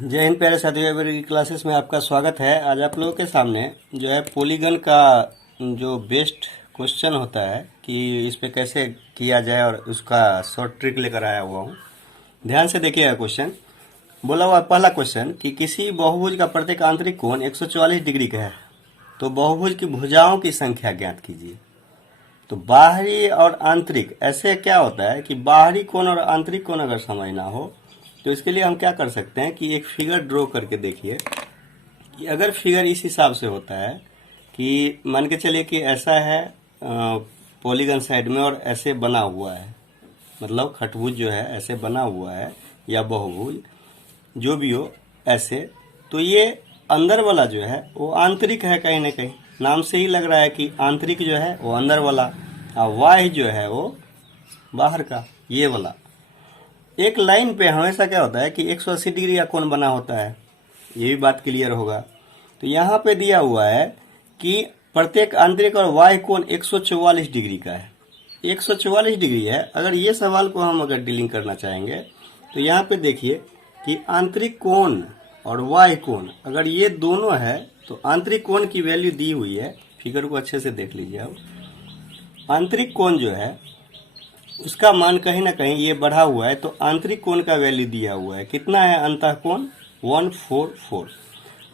जय हिंद प्यारे साथियों, एवरी की क्लासेस में आपका स्वागत है। आज आप लोगों के सामने जो है पॉलीगन का जो बेस्ट क्वेश्चन होता है कि इस पे कैसे किया जाए और उसका शॉर्ट ट्रिक लेकर आया हुआ हूँ। ध्यान से देखिएगा क्वेश्चन। बोला हुआ पहला क्वेश्चन कि किसी बहुभुज का प्रत्येक आंतरिक कोण 144 डिग्री का है, तो बहुभुज की भुजाओं की संख्या ज्ञात कीजिए। तो बाहरी और आंतरिक, ऐसे क्या होता है कि बाहरी कोण और आंतरिक कोण अगर समझना हो तो इसके लिए हम क्या कर सकते हैं कि एक फिगर ड्रॉ करके देखिए कि अगर फिगर इस हिसाब से होता है कि मान के चलिए कि ऐसा है पॉलीगन साइड में और ऐसे बना हुआ है, मतलब खटभुज जो है ऐसे बना हुआ है या बहुभुज जो भी हो ऐसे, तो ये अंदर वाला जो है वो आंतरिक है। कहीं ना कहीं नाम से ही लग रहा है कि आंतरिक जो है वो अंदर वाला और बाह्य जो है वो बाहर का, ये वाला। एक लाइन पे हमेशा क्या होता है कि 180 डिग्री का कोण बना होता है, ये भी बात क्लियर होगा। तो यहाँ पे दिया हुआ है कि प्रत्येक आंतरिक और बाह्य कोण 144 डिग्री का है। 144 डिग्री है। अगर ये सवाल को हम अगर डीलिंग करना चाहेंगे तो यहाँ पे देखिए कि आंतरिक कोण और बाह्य कोण अगर ये दोनों है तो आंतरिक कोण की वैल्यू दी हुई है, फिगर को अच्छे से देख लीजिए। अब आंतरिक कोण जो है उसका मान कहीं ना कहीं ये बढ़ा हुआ है, तो आंतरिक कोण का वैल्यू दिया हुआ है। कितना है अंतः कोण? 144।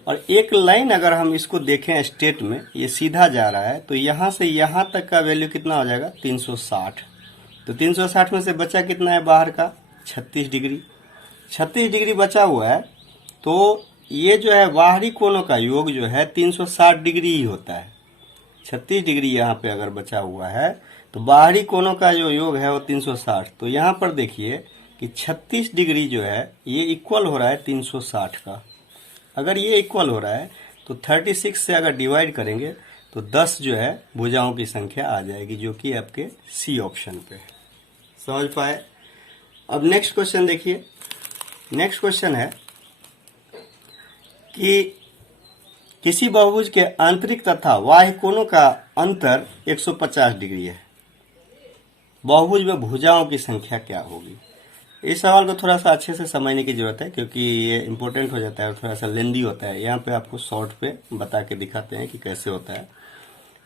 और एक लाइन अगर हम इसको देखें स्ट्रेट में, ये सीधा जा रहा है, तो यहाँ से यहाँ तक का वैल्यू कितना हो जाएगा? 360। तो 360 में से बचा कितना है बाहर का? 36 डिग्री। 36 डिग्री बचा हुआ है, तो ये जो है बाहरी कोणों का योग जो है 360 डिग्री ही होता है। 36 डिग्री यहाँ पे अगर बचा हुआ है तो बाहरी कोणों का जो योग है वो 360। तो यहाँ पर देखिए कि 36 डिग्री जो है ये इक्वल हो रहा है 360 का। अगर ये इक्वल हो रहा है तो 36 से अगर डिवाइड करेंगे तो 10 जो है भुजाओं की संख्या आ जाएगी, जो कि आपके सी ऑप्शन पे है। समझ पाए? अब नेक्स्ट क्वेश्चन देखिए। नेक्स्ट क्वेश्चन है कि किसी बहुभुज के आंतरिक तथा बाह्य कोणों का अंतर 150 डिग्री है, बहुभुज में भुजाओं की संख्या क्या होगी? इस सवाल को थोड़ा सा अच्छे से समझने की जरूरत है, क्योंकि ये इंपॉर्टेंट हो जाता है और थोड़ा सा लेंदी होता है। यहाँ पे आपको शॉर्ट पे बता के दिखाते हैं कि कैसे होता है।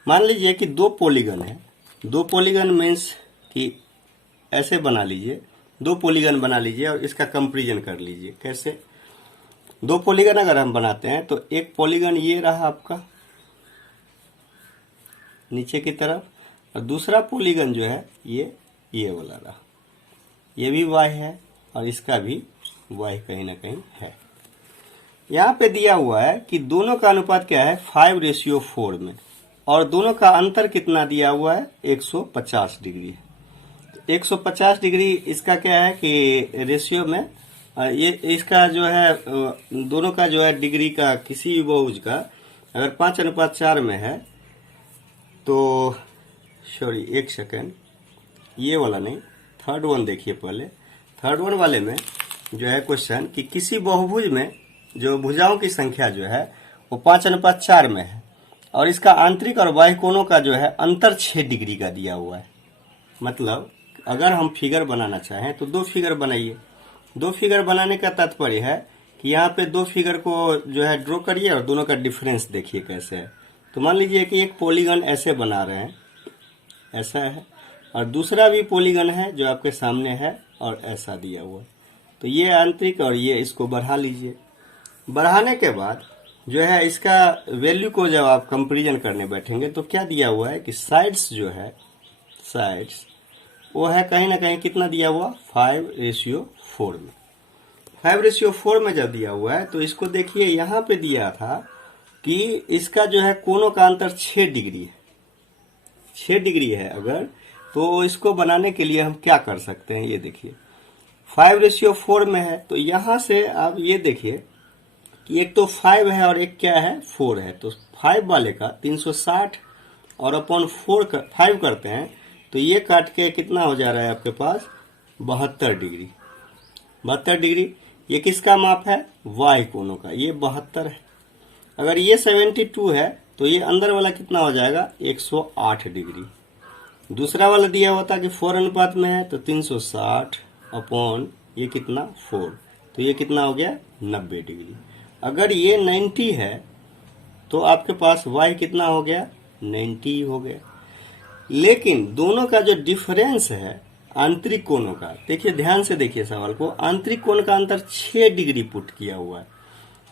मान लीजिए कि दो पॉलीगन है। दो पॉलीगन मीन्स कि ऐसे बना लीजिए, दो पॉलीगन बना लीजिए और इसका कंपेरिजन कर लीजिए। कैसे? दो पॉलीगन अगर हम बनाते हैं तो एक पॉलीगन ये रहा आपका नीचे की तरफ, और दूसरा पॉलीगन जो है ये वाला रहा। ये भी y है और इसका भी y कहीं ना कहीं है। यहाँ पे दिया हुआ है कि दोनों का अनुपात क्या है? 5:4 में, और दोनों का अंतर कितना दिया हुआ है? 150 डिग्री। 150 डिग्री इसका क्या है कि रेशियो में ये इसका जो है दोनों का जो है डिग्री का किसी भी बहुभुज का अगर 5:4 में है तो सॉरी एक सेकेंड, ये वाला नहीं, थर्ड वन देखिए पहले। थर्ड वन वाले में जो है क्वेश्चन कि किसी बहुभुज में जो भुजाओं की संख्या जो है वो 5:4 में है और इसका आंतरिक और बाह्य कोणों का जो है अंतर 6 डिग्री का दिया हुआ है। मतलब अगर हम फिगर बनाना चाहें तो दो फिगर बनाइए। दो फिगर बनाने का तात्पर्य है कि यहाँ पे दो फिगर को जो है ड्रॉ करिए और दोनों का डिफरेंस देखिए कैसे है। तो मान लीजिए कि एक पॉलीगन ऐसे बना रहे हैं, ऐसा है, और दूसरा भी पॉलीगन है जो आपके सामने है और ऐसा दिया हुआ है। तो ये आंतरिक और ये, इसको बढ़ा लीजिए। बढ़ाने के बाद जो है इसका वैल्यू को जब आप कंपैरिजन करने बैठेंगे तो क्या दिया हुआ है कि साइड्स जो है, साइड्स वो है कहीं ना कहीं कितना दिया हुआ? 5:4 में। 5:4 में जब दिया हुआ है तो इसको देखिए, यहाँ पे दिया था कि इसका जो है कोणों का अंतर 6 डिग्री है। 6 डिग्री है अगर, तो इसको बनाने के लिए हम क्या कर सकते हैं? ये देखिए 5:4 में है, तो यहां से आप ये देखिए कि एक तो 5 है और एक क्या है? 4 है। तो 5 वाले का 360 और अपॉन 5 करते हैं तो ये काट के कितना हो जा रहा है आपके पास? 72 डिग्री। 72 डिग्री ये किसका माप है? बाह्य कोणों का। ये 72 है। अगर ये 72 है तो ये अंदर वाला कितना हो जाएगा? 108 डिग्री। दूसरा वाला दिया होता कि 4 अनुपात में है तो 360 अपॉन ये कितना? 4, तो ये कितना हो गया 90 डिग्री। अगर ये 90 है तो आपके पास y कितना हो गया 90 हो गया। लेकिन दोनों का जो डिफरेंस है आंतरिक कोणों का, देखिए ध्यान से देखिए सवाल को, आंतरिक कोण का अंतर 6 डिग्री पुट किया हुआ है।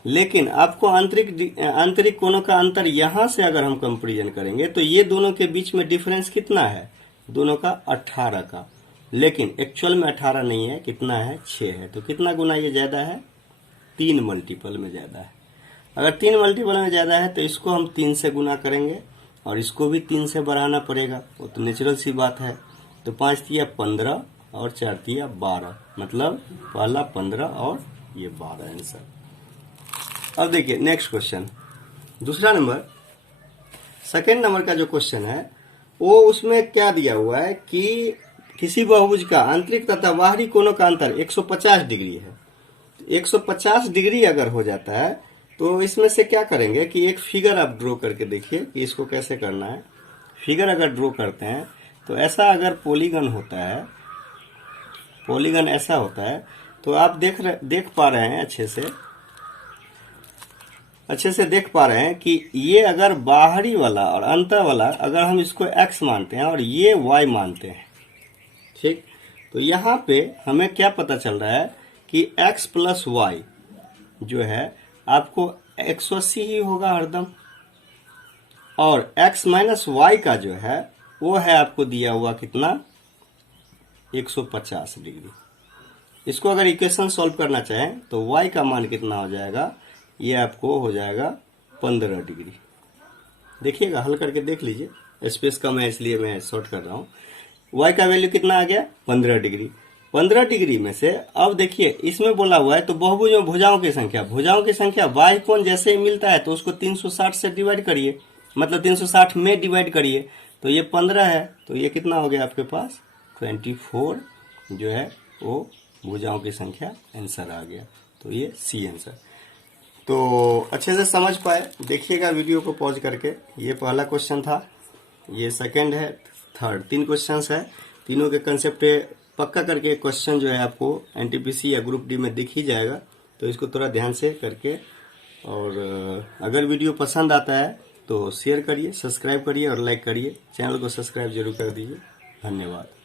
लेकिन आपको आंतरिक कोणों का अंतर यहां से अगर हम कंपेरिजन करेंगे तो ये दोनों के बीच में डिफरेंस कितना है, दोनों का 18 का। लेकिन एक्चुअल में 18 नहीं है, कितना है 6 है। तो कितना गुना ये ज्यादा है, 3 मल्टीपल में ज्यादा है। अगर 3 मल्टीपल में ज्यादा है तो इसको हम 3 से गुना करेंगे और इसको भी 3 से बढ़ाना पड़ेगा, वो तो नेचुरल सी बात है। तो 5 तिया 15 और 4 तिया 12, मतलब पहला 15 और ये 12 आंसर। अब देखिए नेक्स्ट क्वेश्चन, दूसरा नंबर, सेकेंड नंबर का जो क्वेश्चन है वो उसमें क्या दिया हुआ है कि किसी बहुभुज का आंतरिक तथा बाहरी कोणों का अंतर 150 डिग्री है। 150 डिग्री अगर हो जाता है तो इसमें से क्या करेंगे कि एक फिगर आप ड्रॉ करके देखिए कि इसको कैसे करना है। फिगर अगर ड्रॉ करते हैं तो ऐसा अगर पॉलीगन होता है, पॉलीगन ऐसा होता है तो आप देख पा रहे हैं अच्छे से देख पा रहे हैं कि ये अगर बाहरी वाला और अंतर वाला अगर हम इसको x मानते हैं और ये y मानते हैं, ठीक, तो यहाँ पे हमें क्या पता चल रहा है कि x प्लस वाई जो है आपको 180 ही होगा हरदम, और x माइनस वाई का जो है वो है आपको दिया हुआ कितना 150 डिग्री। इसको अगर इक्वेशन सॉल्व करना चाहें तो y का मान कितना हो जाएगा, ये आपको हो जाएगा 15 डिग्री। देखिएगा हल करके देख लीजिए, स्पेस कम है इसलिए मैं शॉर्ट कर रहा हूँ। y का वैल्यू कितना आ गया 15 डिग्री। 15 डिग्री में से अब देखिए इसमें बोला हुआ है तो बहुभुज में भुजाओं की संख्या बाह्य कोण जैसे ही मिलता है तो उसको 360 से डिवाइड करिए, मतलब 360 में डिवाइड करिए, तो ये 15 है तो ये कितना हो गया आपके पास 24 जो है वो भुजाओं की संख्या आंसर आ गया। तो ये सी आंसर। तो अच्छे से समझ पाए, देखिएगा वीडियो को पॉज करके। ये पहला क्वेश्चन था, ये सेकंड है, थर्ड, 3 क्वेश्चंस है। तीनों के कंसेप्ट पक्का करके क्वेश्चन जो है आपको एनटीपीसी या ग्रुप डी में दिख ही जाएगा, तो इसको थोड़ा ध्यान से करके, और अगर वीडियो पसंद आता है तो शेयर करिए, सब्सक्राइब करिए और लाइक करिए। चैनल को सब्सक्राइब जरूर कर दीजिए। धन्यवाद।